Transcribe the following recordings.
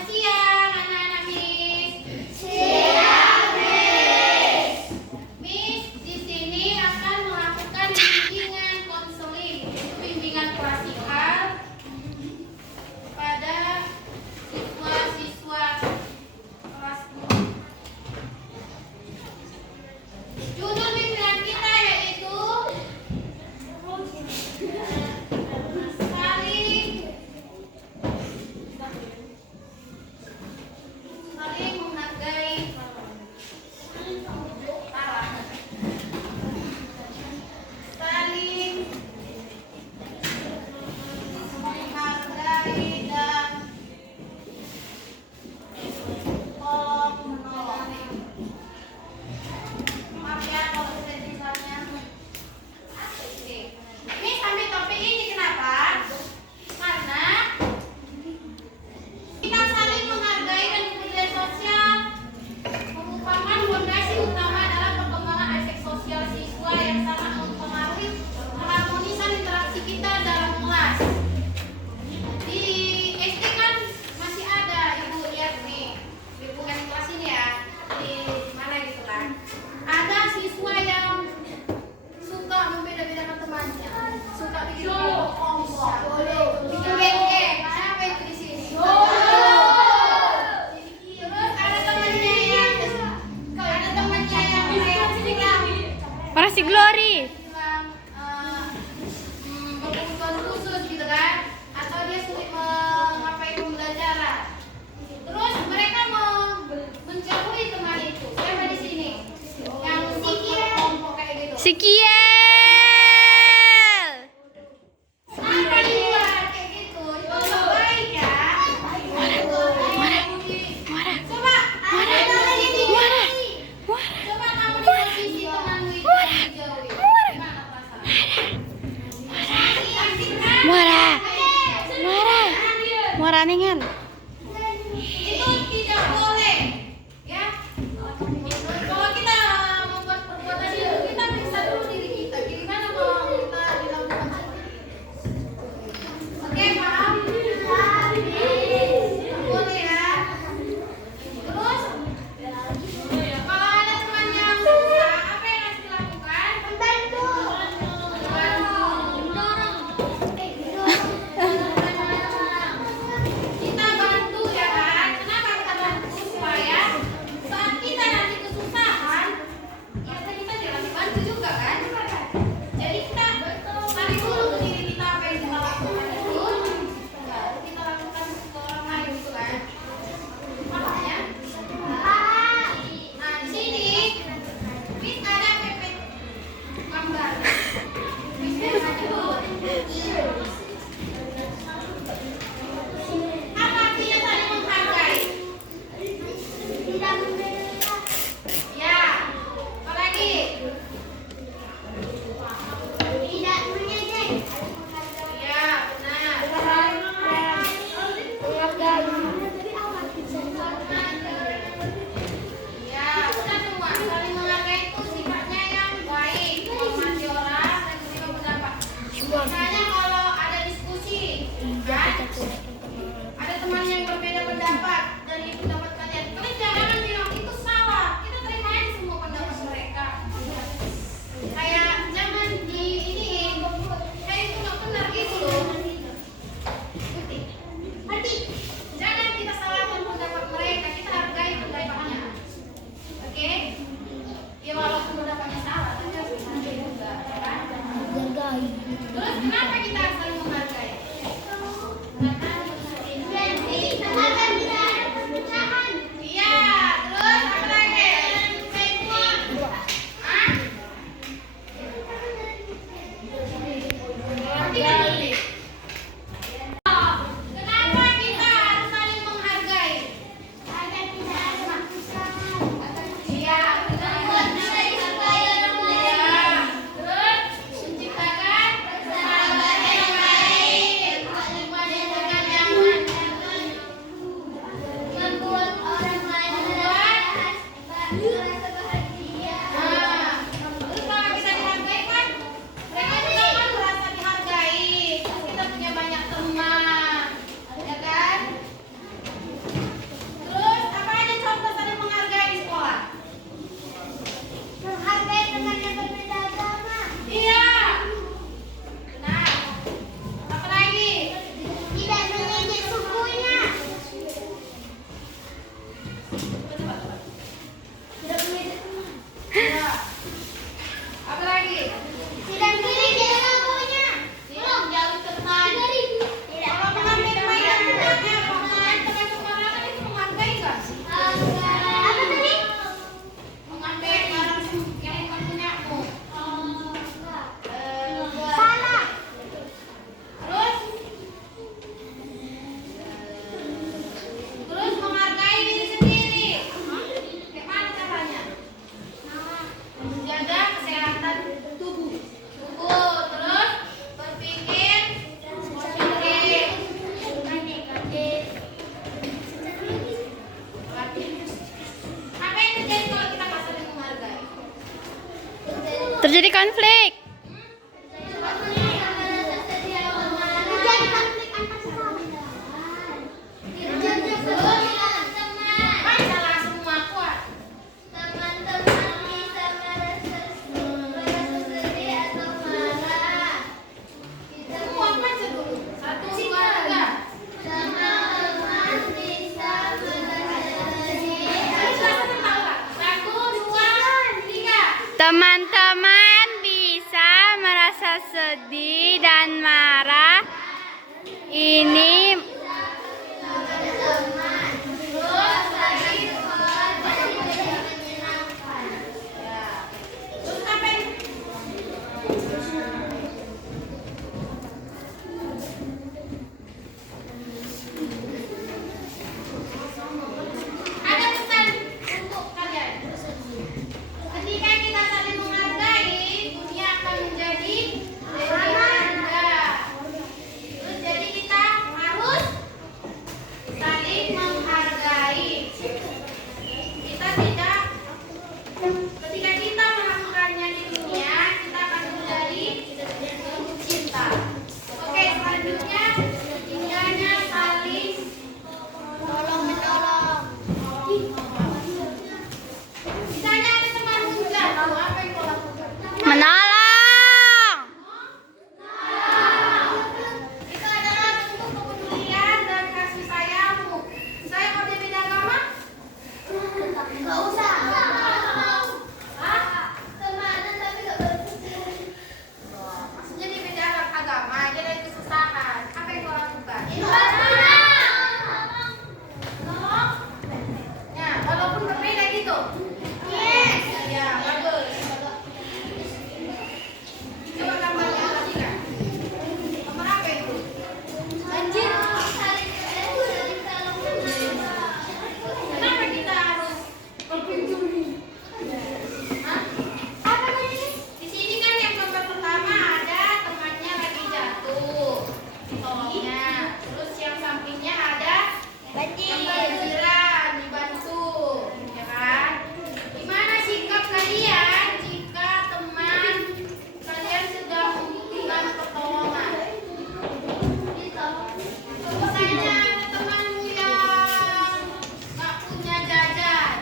Selamat siang anak-anak Miss. Siang, Miss. Miss di sini akan melakukan bimbingan konseling, bimbingan klasikal pada siswa-siswa kelas 2. Judul bimbingan kita yaitu saling menghargai dan tolong menolong. Maaf ya kalau saya tulisannya. Oke. Ini sampai topik ini kenapa? Karena kita saling menghargai dan kepedulian sosial merupakan fondasi utama dalam perkembangan aspek sosial siswa yang sangat mempengaruhi keharmonisan interaksi kita dalam kelas. Di SD kan masih ada, Ibu lihat nih, lingkungan kelas ini ya, di mana gitu kan. Ada siswa yang suka membeda-bedakan temannya, suka bikin kelompok, bikin geng-geng. Siapa itu di sini? Terus ada temannya yang Para si Glory. bilang berkebutuhan khusus gitu kan, atau dia sulit mengapai pembelajaran. Terus mereka menjauhi teman itu. Siapa di sini yang kelompok kayak gitu? Sikiel. Apa juga kayak gitu? Coba baik ya. Coba coba kamu di posisi temanmu itu dijauhi. Gimana perasaanmu? Muara. Muara ningan. Itu tidak boleh, ya. Kalau kita membuat perbuatan itu, kita periksa dulu diri kita. Gimana kalau kita dilakukan seperti itu? Oke, paham? Boleh ya. Terus, kalau ada teman yang susah, apa yang harus dilakukan? Membantu. Kita bantu ya kan? Kenapa kita bantu? Supaya saat kita nanti kesusahan, ya kita jangan dibantu juga kan? Jadi kita cari dulu ke diri kita apa yang kita lakukan itu, baru kita lakukan ke orang lain gitu kan? Makanya, nah di sini, Miss ada pepet gambar. Miss lihat aja dulu. Apa artinya saling menghargai? Ya, apa lagi? Tidak mengejek. Ya, benar. Ya, benar semua. Saling menghargai itu sifatnya yang baik, menghormati orang dan menerima pendapat. Misalnya kalau ada diskusi, kan? Ada teman yang berbeda pendapat dari pendapat kalian. Kalian jangan bilang itu salah. Kita terima aja semua pendapat mereka. Kayak jangan di ini, kayak itu nggak benar gitu loh. Ngerti? Jangan kita salahkan pendapat mereka. Kita hargai pendapatnya. Oke? Ya walaupun pendapatnya salah, tapi harus dihargai juga, ya kan? Terus kenapa kita harus saling menghargai? Iya, terus apa lagi? Hah? Kenapa kita harus saling menghargai? Iya, benar. Terus menciptakan sahabat yang baik, lingkungan yang Terjadi konflik. Salah semua kuat. Teman-teman bisa merasa sedih atau marah. Semua baca dulu. 1, 2, 3. Teman-teman bisa merasa sedih. 1, 2, 3. Teman-teman bisa merasa sedih dan marah. Ini Terus ngapain? Ada pesan untuk kalian. Ketika kita saling menghargai, dunia akan menjadi lebih indah. Terus jadi kita harus saling menghargai. Kita tidak Ketika kita melakukannya di dunia, kita akan menjadi penuh cinta. Oke, selanjutnya indahnya saling Tolong menolong. Misalnya ada temanmu jatuh, apa yang kau lakukan? menolong. Itu adalah bentuk kepedulian dan kasih sayangmu. Saya kalau dia beda agama, Gak usah. Hah? Temanan tapi gak berpesan. Maksudnya dia beda agama, dia dari kesusahan. Apa yang kau lakukan? Tolong. Ya, walaupun berbeda gitu. Yes. Ya, bagus. Coba gambarnya lagi kan? Gambar apa itu? Banjir. Saling tolong menolong. Kenapa kita harus berkunjung? Hah? Apa ini? Di sini kan yang gambar pertama ada temannya lagi jatuh, ditolongnya. Terus yang sampingnya ada kebanjiran, dibantu, ya kan? Gimana sikap kalian jika teman kalian sedang membutuhkan pertolongan? Misalnya ada temanmu yang nggak punya jajan,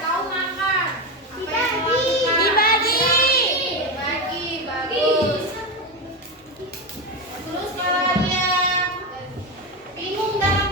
kau makan, apa yang kau lakukan? Dibagi, bagus. Terus kalau dia bingung dalam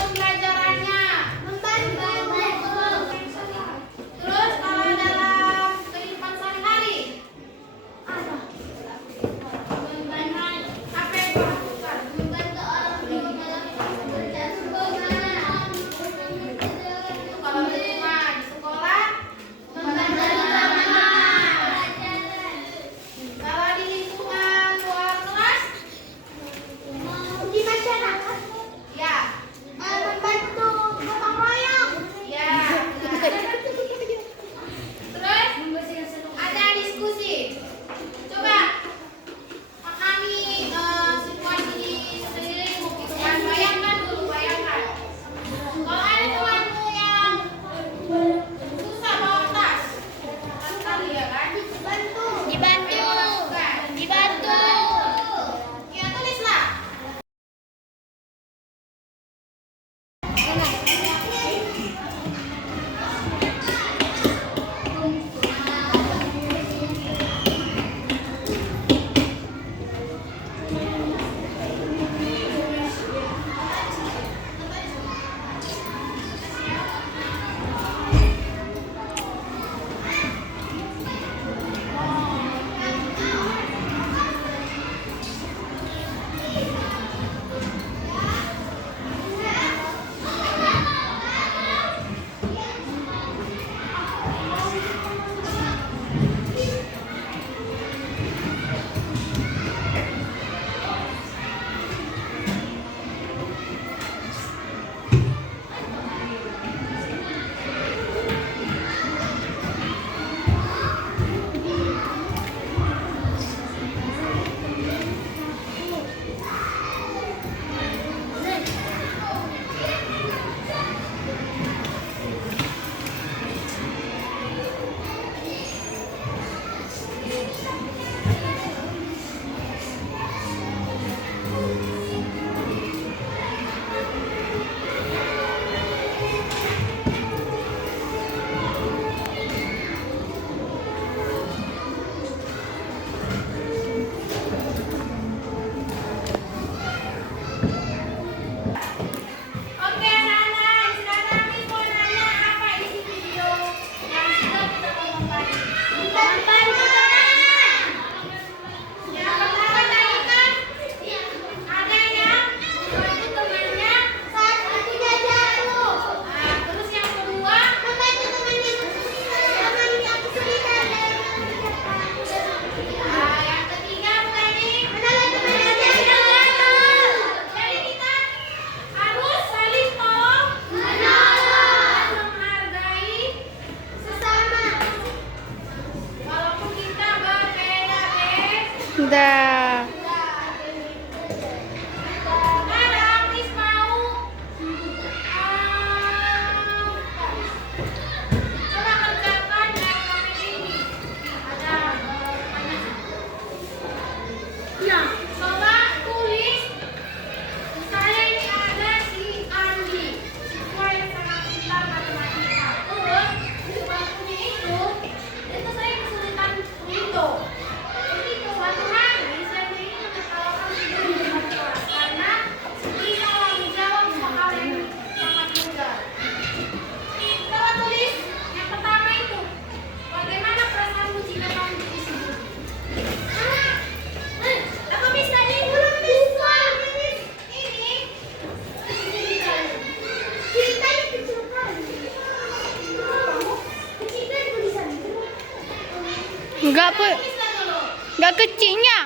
Tuliskan dulu. Enggak kecilnya.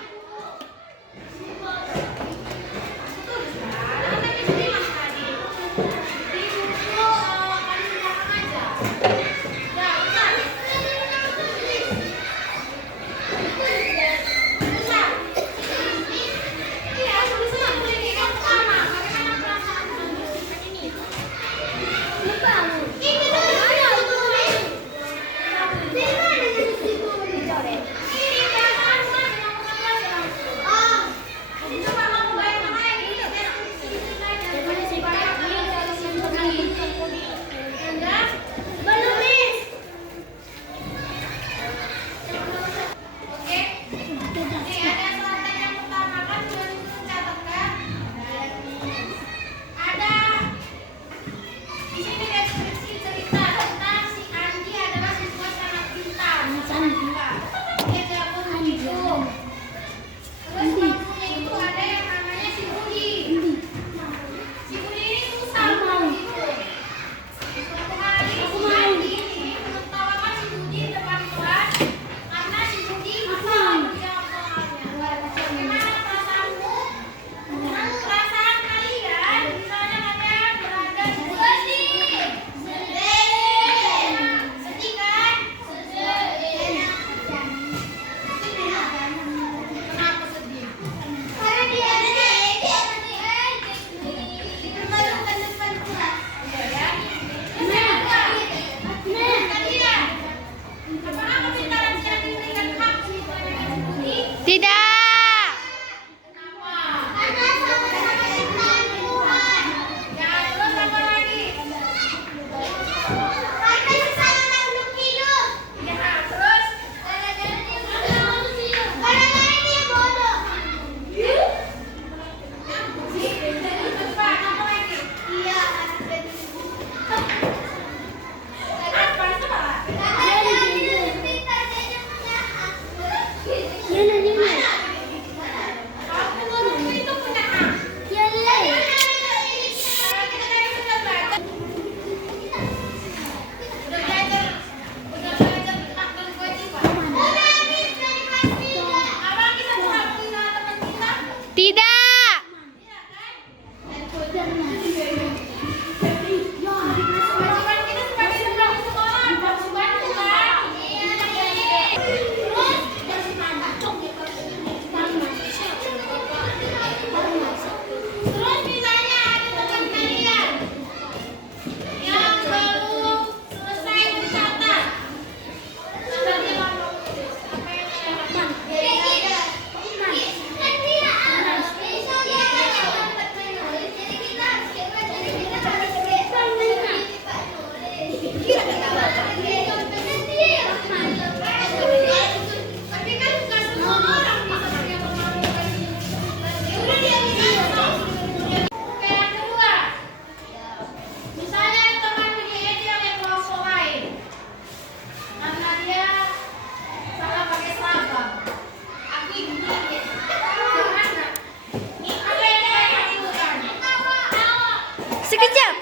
Sekejap.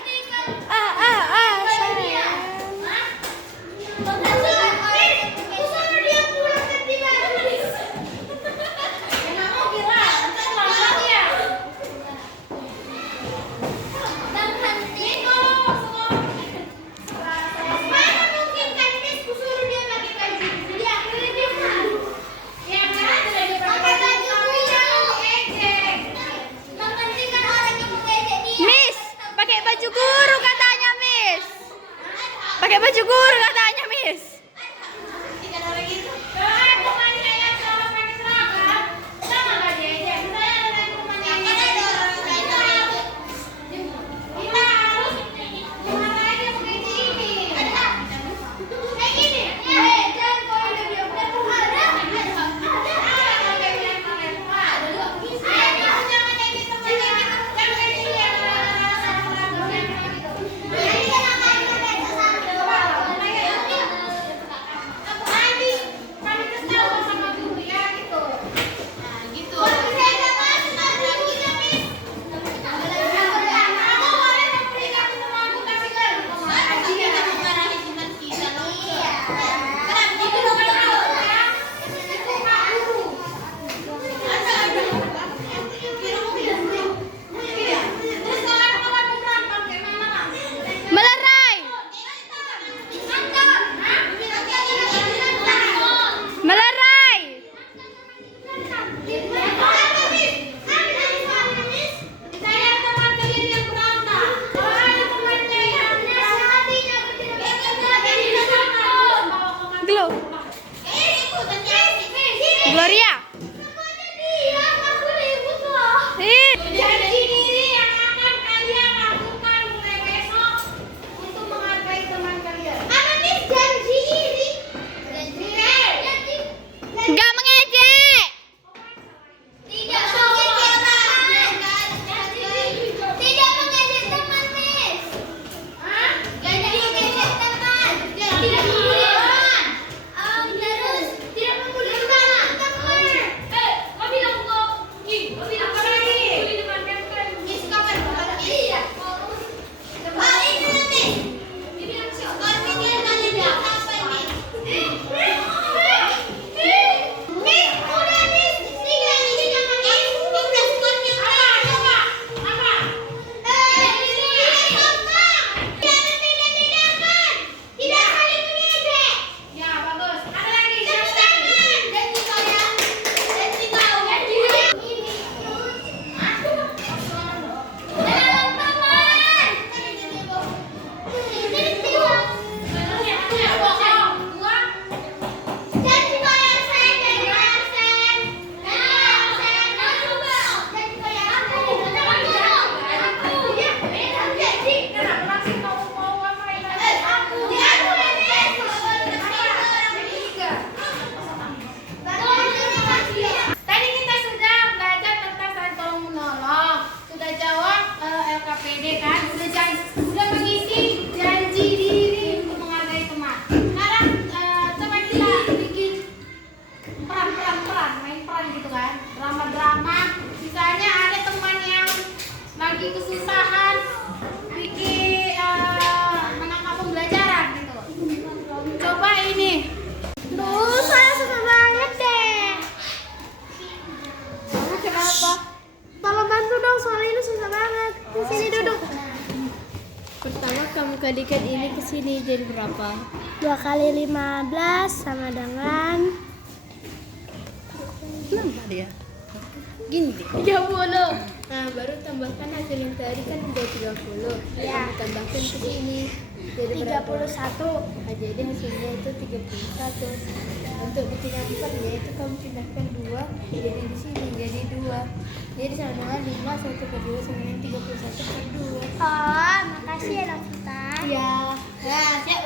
Sayang. Miss, pakai baju guru katanya, Miss. Pakai baju guru katanya, Miss. Oke kan, udah mengisi janji diri untuk menghargai teman. Sekarang coba kita bikin peran, main peran gitu kan, drama. Misalnya ada teman yang lagi kesusahan, bikin menangkap pembelajaran gitu. Coba ini. Duh, saya susah banget deh. Kamu kenapa? Tolong bantu dong, soal ini susah banget. Di sini duduk. Pertama kamu kalikan ini ke sini jadi berapa? 2 kali 15 sama dengan Nambah dia. Gini deh. 30. Nah, baru tambahkan hasil yang tadi kan udah 30. Iya. Kamu tambahkan ke sini. Jadi berapa? 31. Nah, jadi hasilnya itu 31. Untuk bikin yang empatnya itu kamu pindahkan 2 jadi di sini jadi 2. Jadi sama dengan 5 1 per 2 sama dengan 31 per 2. Oh, makasih ya Dokter. Iya. Nah, siap